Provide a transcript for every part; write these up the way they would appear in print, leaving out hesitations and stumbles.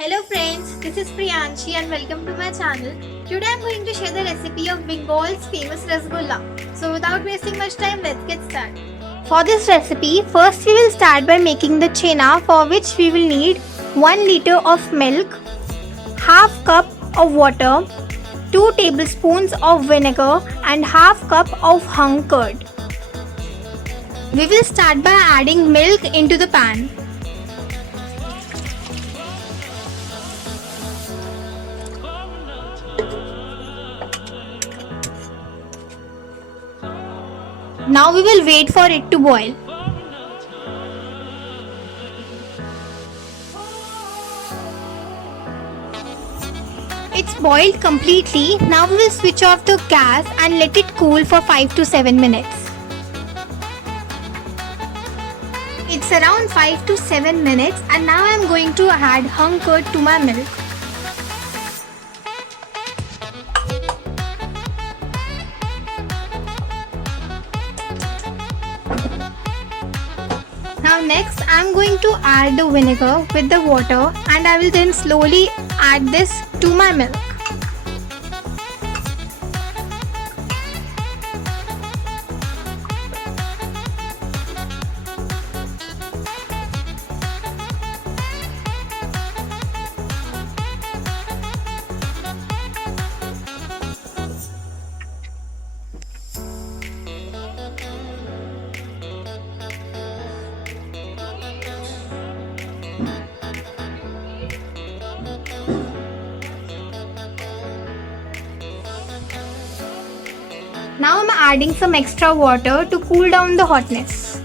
Hello friends, this is Priyanshi and welcome to my channel. Today I am going to share the recipe of Bengal's famous Rasgulla. So without wasting much time, let's get started. For this recipe, first we will start by making the chena, for which we will need 1 liter of milk, half cup of water, 2 tablespoons of vinegar and half cup of hung curd. We will start by adding milk into the pan. Now we will wait for it to boil. It's boiled completely. Now we will switch off the gas and let it cool for 5 to 7 minutes. It's around 5 to 7 minutes and now I am going to add hung curd to my milk. Now next I am going to add the vinegar with the water and I will then slowly add this to my milk. Now I am adding some extra water to cool down the hotness.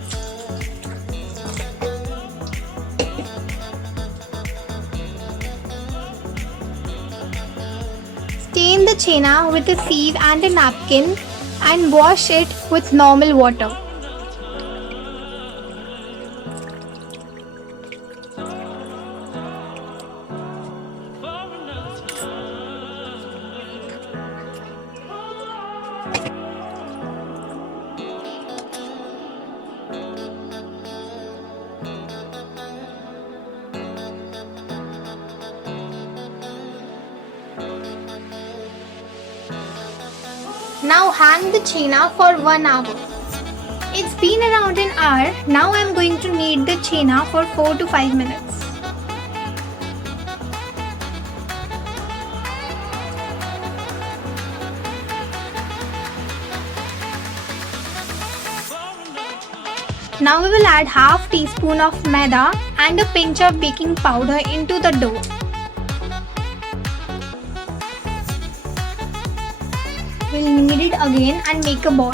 Stain the chena with a sieve and a napkin and wash it with normal water. Now hang the chena for 1 hour. It's been around an hour. Now I am going to knead the chena for 4 to 5 minutes. Now we will add half teaspoon of maida and a pinch of baking powder into the dough. We'll knead it again and make a ball.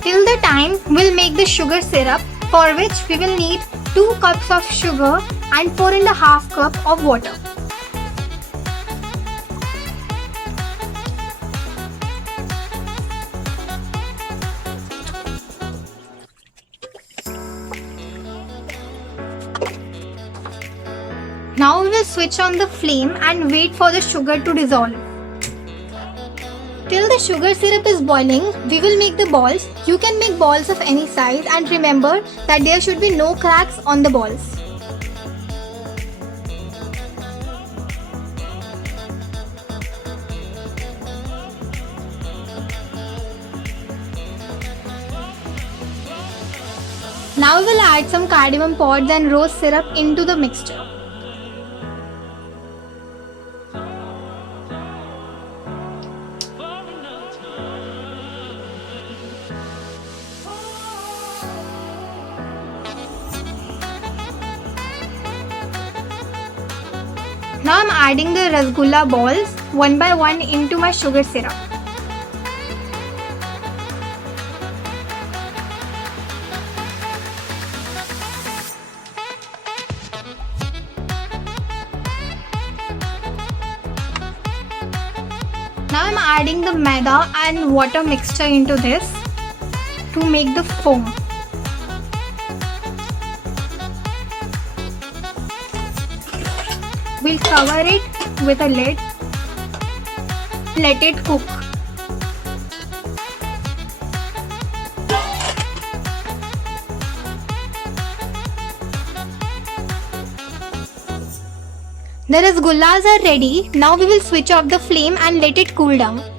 Till the time we'll make the sugar syrup, for which we will need 2 cups of sugar and 4.5 cup of water. Now we will switch on the flame and wait for the sugar to dissolve. Till the sugar syrup is boiling, we will make the balls. You can make balls of any size and remember that there should be no cracks on the balls. Now we will add some cardamom pods and rose syrup into the mixture. Now I am adding the Rasgulla balls one by one into my sugar syrup. Now I am adding the maida and water mixture into this to make the foam. We'll cover it with a lid. Let it cook. The rasgullas are ready. Now we will switch off the flame and let it cool down.